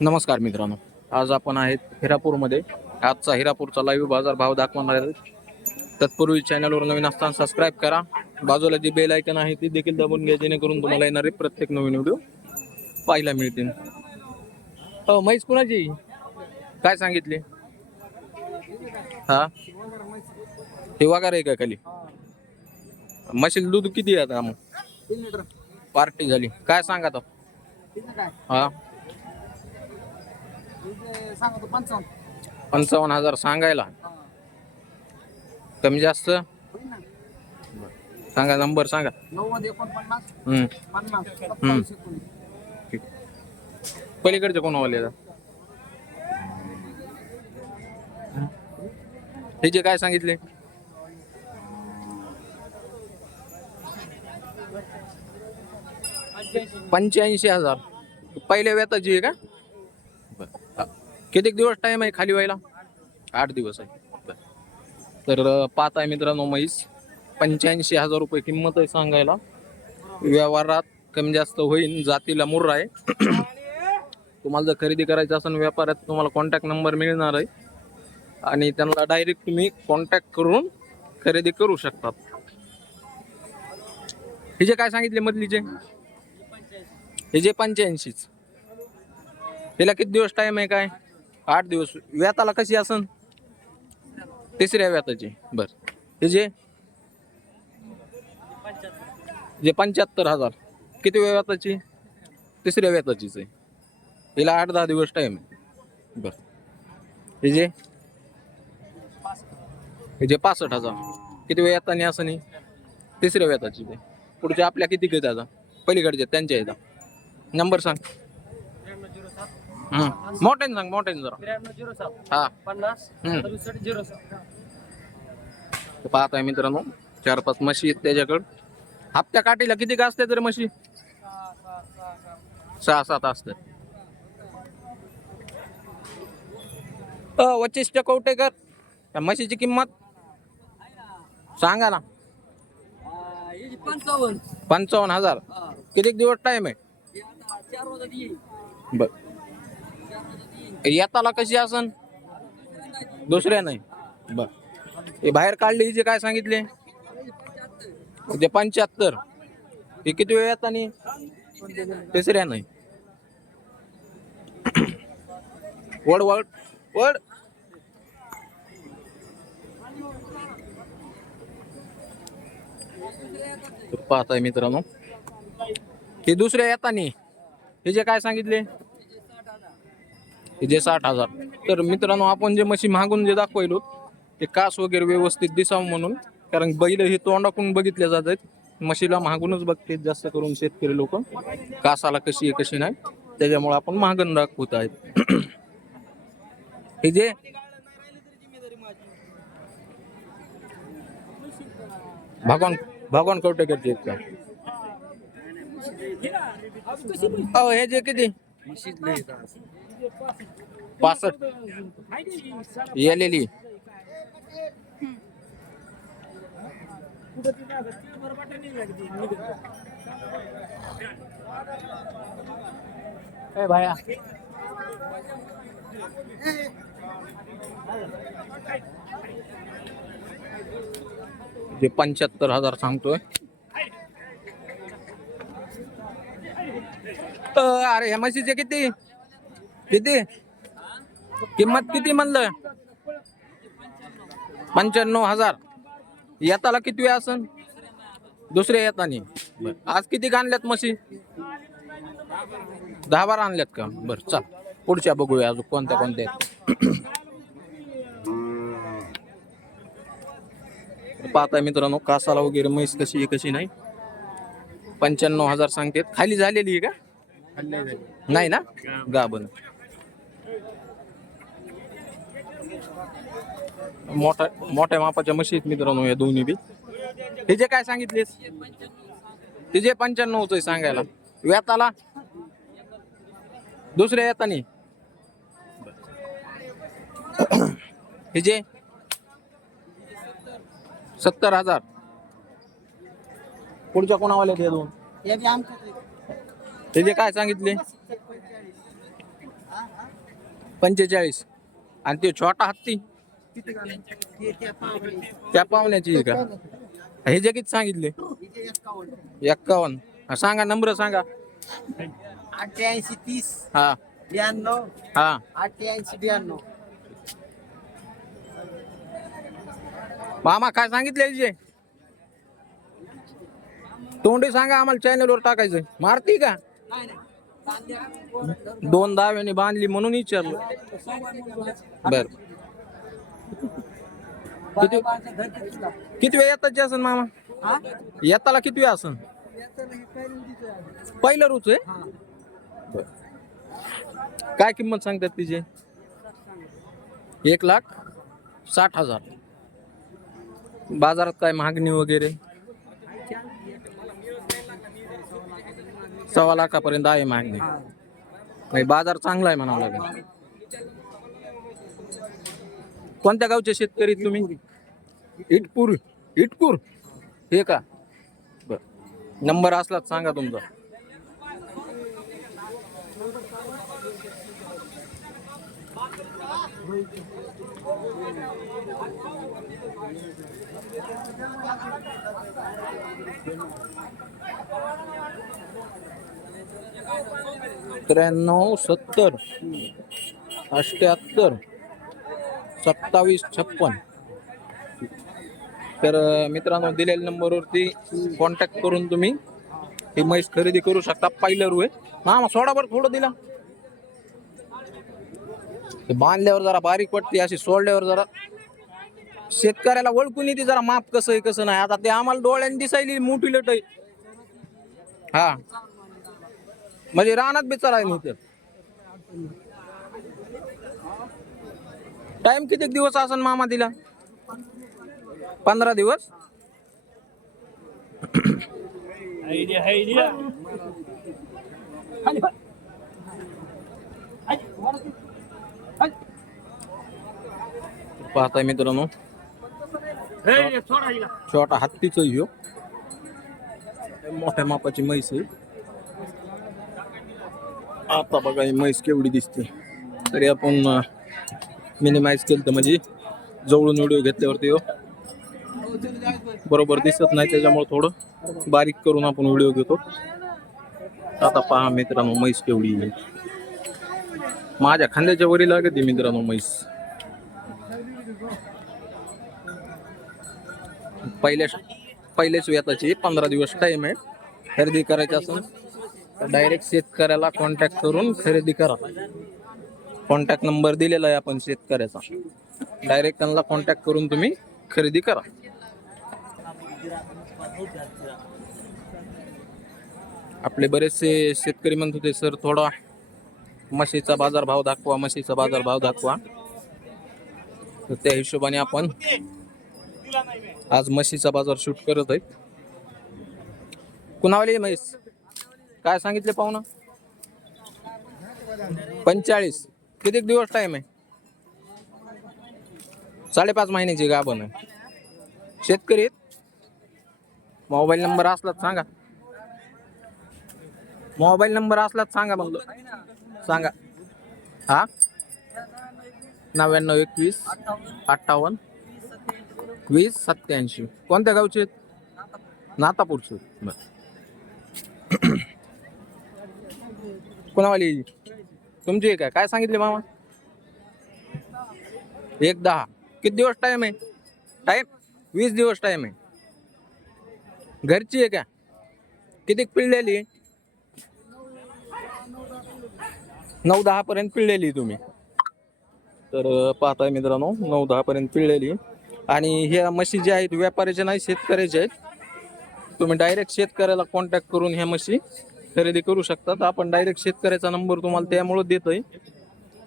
नमस्कार मित्रांनो. आज आपण आहेत हिरापूरमध्ये. आजचा हिरापूरचा लाईव्ह बाजार भाव दाखवणार आहे. तत्पूर्वी चॅनलवर नवीन असताना सबस्क्राईब करा. बाजूला जी बेल आयकन आहे ती देखील दाबून घ्या जेणेकरून तुम्हाला येणारे प्रत्येक नवीन व्हिडिओ पाहायला मिळतील. हो म्हैस कुणाची? काय सांगितले? हा? हे वगार आहे का खाली? म्हशील दूध किती आहे आता? मग पार्टी झाली. काय सांगा हा? सांगतो पंचावन्न. पंचावन्न हजार सांगायला. कमी जास्त? होईल ना. सांगा नंबर सांगा. नव्वद एकोणपन्नास हम्म. पन्नास सत्तावीस एकोणीस. पलीकडचे कोण वाले हे जे काय सांगितले? पंच्याऐंशी. हजार. पहिल्या व्यताची आहे का? कितीक दिवस टाइम आहे खाली व्हायला? आठ दिवस आहे. तर पाच पाहत आहे मित्रांनो म्हैस. पंच्याऐंशी हजार रुपये किंमत आहे सांगायला. व्यवहारात कमी जास्त होईल जातीला मुर्रा आहे. तुम्हाला जर खरेदी करायचं असेल व्यापारात तुम्हाला कॉन्टॅक्ट नंबर मिळणार आहे. आणि त्यांना डायरेक्ट तुम्ही कॉन्टॅक्ट करून खरेदी करू शकतात. हे जे काय सांगितले मधलीचे? हे जे पंच्याऐंशीच. त्याला किती दिवस टाइम आहे काय? आठ दिवस. व्याताला कशी असन तिसऱ्या व्याताची. बर. हे जे? जे पंच्याहत्तर हजार. किती वेळ व्याताची? तिसऱ्या व्याताचीच आहे. हिला आठ दहा दिवस टाईम आहे. बर. हे जे? हे जे पासष्ट हजार. किती वेळ असं नाही तिसऱ्या व्याताची ते पुढच्या आपल्या किती घेत आता पलीकडच्या त्यांच्या येतात नंबर सांग. मोठ्याने सांग मोठ्याने जरा त्र्याण्णव झिरो सात हा. पन्नास हम्म. सदुसष्ट झिरो सात ते पाहत आहे मित्रांनो चार पाच म्हशी आहेत त्याच्याकडं. हप्त्या काठीला किती का असते तरी म्हशी? सहा सात असतात अ वचिष्ठ कवटेकर त्या म्हशीची किंमत? सांगा ना. पंचावन्न. पंचावन्न हजार. किती दिवस टाइम आहे? बर. येताला कशी असन? दुसऱ्या नाही. बर. हे बाहेर काढली जे काय सांगितले? ते पंच्याहत्तर. हे किती वेळ येता तिसऱ्या नाही. वड वड वड. पाहताय मित्रांनो. हे दुसऱ्या येतानी. हे जे काय सांगितले? जे साठ हजार. तर मित्रांनो आपण जे म्हशी मागून जे दाखवलो ते कास वगैरे व्यवस्थित दिसावं म्हणून कारण बैल हे तोंडाकडून बघितले जात आहेत. म्हशीला मागूनच बघते जास्त करून शेतकरी लोक. कासाला कशी आहे कशी नाही त्याच्यामुळे आपण महागण दाखवत आहेत. हे जे भगवान भगवान कवटेकरचे आहेत का? हे जे किती? पासष्ट. येलेली. भाया. पंच्याहत्तर हजार सांगतोय. अ, अरे ह्या म्हशीचे किती? किती? किंमत किती म्हणलं? पंच्याण्णव हजार. येताला किती वेळ असन? दुसऱ्या येतानी. आज किती आणल्यात म्हशी? दहा बारा आणल्यात का? बर चल. पुढच्या बघूया अजून कोणत्या कोणत्या आहेत. पाहताय मित्रांनो कासाला वगैरे म्हैस कशी आहे कशी नाही. पंच्याण्णव हजार सांगतेत. खाली झालेली आहे का? नाही ना? गाबन मोठ्या मोठ्या मापाच्या म्हशी आहेत मित्रांनो या दोन्ही बी. जे काय सांगितलेस? ते जे पंच्याण्णवच आहे सांगायला. व्याताला? दुसऱ्या येतानी? हे जे? सत्तर हजार. पुढच्या कोणावाले ते दोन? बी आमचं ते जे काय सांगितले? पंचेचाळीस. आणि ते छोटा हत्ती त्या पाहुण्याची का? हे जे किती सांगितले. एक्कावन्न. सांगा नंबर सांगा. अठ्ठ्याऐंशी तीस. हा. ब्याण्णव. हा. अठ्ठ्याऐंशी ब्याण्णव. मामा काय सांगितले जे? तोंडी सांगा आम्हाला चॅनलवर टाकायचं मारती का? दोन दाव्याने बांधली म्हणून विचारलं. बर. किती किती वेळ येतात असन मामा? येताला किती वेळ असन? पहिलं रुच आहे? काय किंमत सांगतात तिची? एक लाख साठ हजार. बाजारात काय मागणी वगैरे? सव्वा लाखापर्यंत आहे मागणी. म्हणजे बाजार चांगला आहे म्हणावं लागेल. कोणत्या गावचे शेतकरी तुम्ही? इटपूर इटपूर. हे का? बर. नंबर असला तर सांगा तुमचा. त्र्याण्णव सत्तर अष्ट्याहत्तर सत्तावीस छप्पन. तर मित्रांनो दिलेल्या नंबरवरती कॉन्टॅक्ट करून तुम्ही ही म्हैस खरेदी करू शकता. पाहिलं रुए मामा सोडा बरं थोडं दिला. बांधल्यावर जरा बारीक वाटते अशी सोडल्यावर जरा. शेतकऱ्याला ओळखून येते जरा माप कसं आहे कसं नाही. आता ते आम्हाला डोळ्याने दिसायली मोठी लट आहे हा. म्हणजे रानात बिचारा आहे नाही टाइम किती दिवस असन मामा दिला? पंधरा दिवस? पाहताय मित्रांनो. छोटा हत्तीच ह्यो मोठ्या मापाची म्हैस आहे. आता बघा ही म्हैस केवढी दिसते. तरी आपण मिनिमाइज केलं तर म्हणजे जवळून व्हिडिओ घेतल्यावरती हो. बरोबर दिसत नाही त्याच्यामुळे थोडं बारीक करून आपण व्हिडिओ घेतो. आता पहा मित्रांनो म्हैस केवढी आहे. माझ्या खांद्याच्या वरी लागते मित्रांनो म्हैस. पहिल्या पहिल्याच वेताची पंधरा दिवस टाइम आहे. खरेदी करायची असेल डायरेक्ट शेतकऱ्याला कॉन्टॅक्ट करून खरेदी करा. कॉन्टॅक्ट नंबर दिलेला आहे आपण शेतकऱ्याचा. डायरेक्ट त्यांना कॉन्टॅक्ट करून तुम्ही खरेदी करा. आपले बरेचसे शेतकरी म्हणत होते सर थोडा म्हशीचा बाजार भाव दाखवा म्हशीचा बाजार भाव दाखवा. तर त्या हिशोबाने आपण आज म्हशीचा बाजार शूट करत आहे कुणावाली म्हैस? काय सांगितले पाहुणा? पंचेचाळीस. किती दिवस टाइम आहे? साडेपाच महिन्याची गाभण आहे. शेतकरी मोबाईल नंबर असलाच सांगा. मोबाईल नंबर असलाच सांगा मग सांगा. हा? नव्याण्णव एकवीस अठ्ठावन्न वीस सत्याऐंशी कोणत्या गावचे आहेत? नातापूरचे बर. कोणावाली? तुमची आहे काय काय सांगितले मामा? एक दहा. किती दिवस टाईम आहे? टाईम वीस दिवस टाइम आहे. घरची आहे का? किती पिळलेली? आहे नऊ दहापर्यंत पिळलेली आहे तुम्ही. तर पाहताय मित्रांनो नऊ दहापर्यंत पिळलेली आणि ह्या म्हशी ज्या आहेत व्यापाऱ्याच्या नाही शेतकऱ्याचे आहेत. तुम्ही डायरेक्ट शेतकऱ्याला कॉन्टॅक्ट करून ह्या म्हशी खरेदी करू शकतात. आपण डायरेक्ट शेतकऱ्याचा नंबर तुम्हाला त्यामुळे देतोय.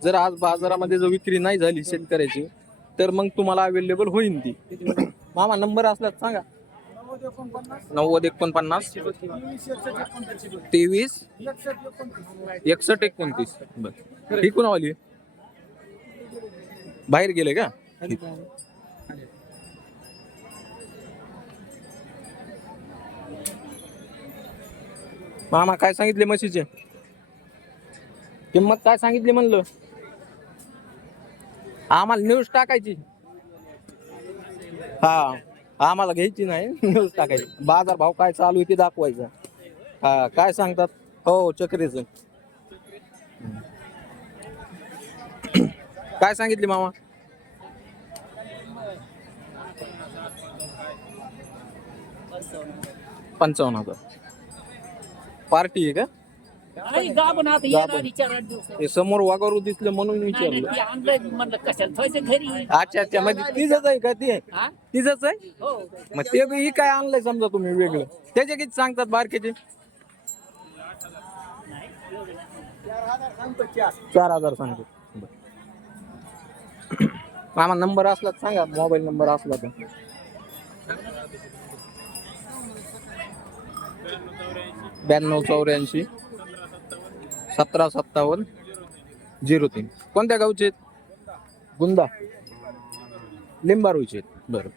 जर आज बाजारामध्ये जर विक्री नाही झाली शेतकऱ्याची तर मग तुम्हाला अवेलेबल होईल ती. मामा नंबर असल्यास सांगा. नव्वद एकोणपन्नास तेवीस एकसष्ट एकोणतीस. बर. ही कोणावाली बाहेर गेले का? मामा काय सांगितले म्हशीचे? किंमत काय सांगितली म्हणलं? आम्हाला न्यूज टाकायची. हा आम्हाला घ्यायची नाही न्यूज टाकायची. बाजार भाव काय चालू आहे ते दाखवायचं. हा काय सांगतात? हो चक्रीच. काय सांगितली मामा? पंचावन्न हजार. पार्टी आहे का? नाही गाबन आता येणार चार आठ दिवस हे समोर वागारू दिसलं म्हणून नाही, नाही, विचारलं. ते आणलंय म्हणलं कशाला? ठेवायचं घरी. अच्छा अच्छा म्हणजे तिचंच आहे का ते? हा? तिचंच आहे? हो. मग ते बी ही काय आणलंय समजा तुम्ही वेगळं? त्याचे किती सांगतात बारकेचे? चार हजार सांगतो. मामा नंबर असला तर सांगा मोबाईल नंबर असला तर. ब्याण्णव चौऱ्याऐंशी. सतरा सत्तावन्न. झिरो तीन. कोणत्या गावचे आहेत? गुंदा. लिंबारूचे आहेत. बरं.